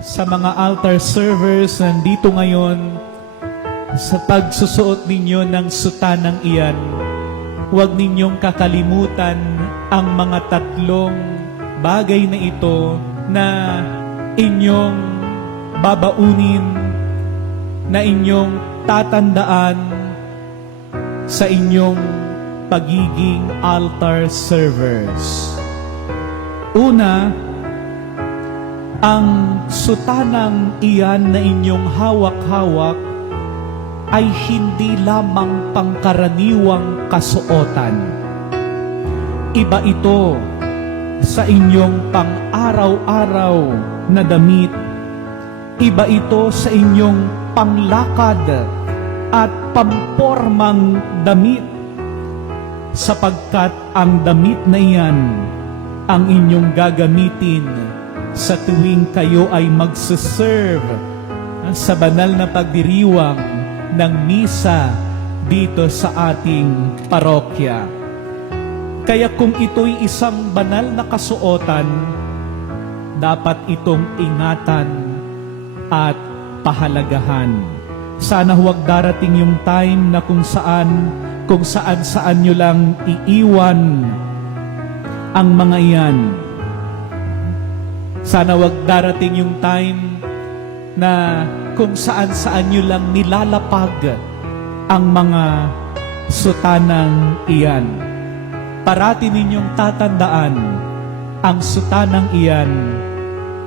sa mga altar servers nandito ngayon, sa pagsusuot ninyo ng sutanang iyan, huwag ninyong kakalimutan ang mga tatlong bagay na ito na inyong babaunin, na inyong tatandaan sa inyong pagiging altar servers. Una, ang sutanang iyan na inyong hawak-hawak ay hindi lamang pangkaraniwang kasuotan. Iba ito sa inyong pang-araw-araw na damit. Iba ito sa inyong panglakad at pampormang damit, sapagkat ang damit na iyan ang inyong gagamitin sa tuwing kayo ay magsiserve sa banal na pagdiriwang ng misa dito sa ating parokya. Kaya kung ito'y isang banal na kasuotan, dapat itong ingatan at pahalagahan. Sana huwag darating yung time na kung saan nyo lang iiwan ang mga iyan. Sana wag darating yung time na kung saan nyo lang nilalapag ang mga sutanang iyan. Parati ninyong tatandaan, ang sutanang iyan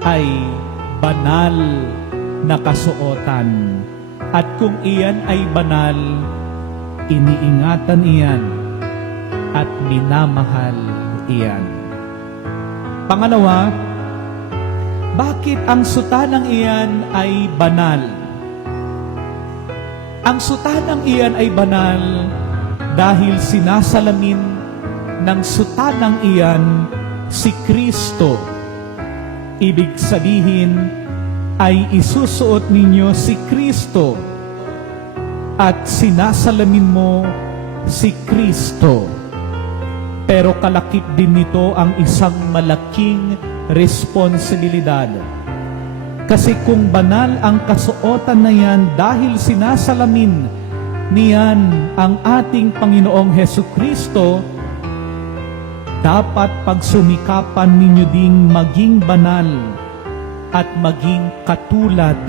ay banal na kasuotan. At kung iyan ay banal, iniingatan iyan at minamahal iyan. Pangalawa, bakit ang sutanang iyan ay banal? Ang sutanang iyan ay banal dahil sinasalamin ng sutanang iyan si Kristo. Ibig sabihin ay isusuot ninyo si Kristo at sinasalamin mo si Kristo. Pero kalakip din nito ang isang malaking responsibilidad. Kasi kung banal ang kasuotan na yan dahil sinasalamin niyan ang ating Panginoong Hesukristo, dapat pagsumikapan ninyo ding maging banal at maging katulad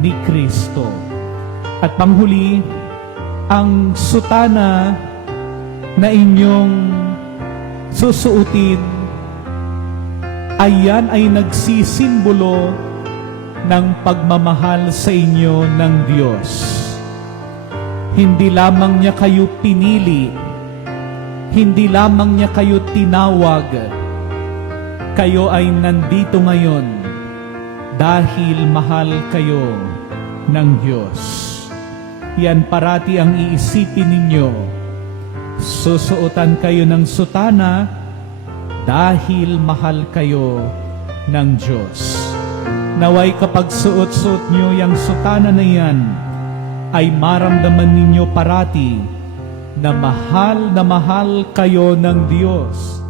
ni Kristo. At panghuli, ang sutana na inyong susuotin, ayan ay nagsisimbolo ng pagmamahal sa inyo ng Diyos. Hindi lamang niya kayo pinili, hindi lamang niya kayo tinawag, kayo ay nandito ngayon dahil mahal kayo ng Diyos. Yan parati ang iisipin ninyo. Susuotan kayo ng sutana dahil mahal kayo ng Diyos. Naway kapag suot-suot nyo yung sutana na yan, ay maramdaman ninyo parati na mahal kayo ng Diyos.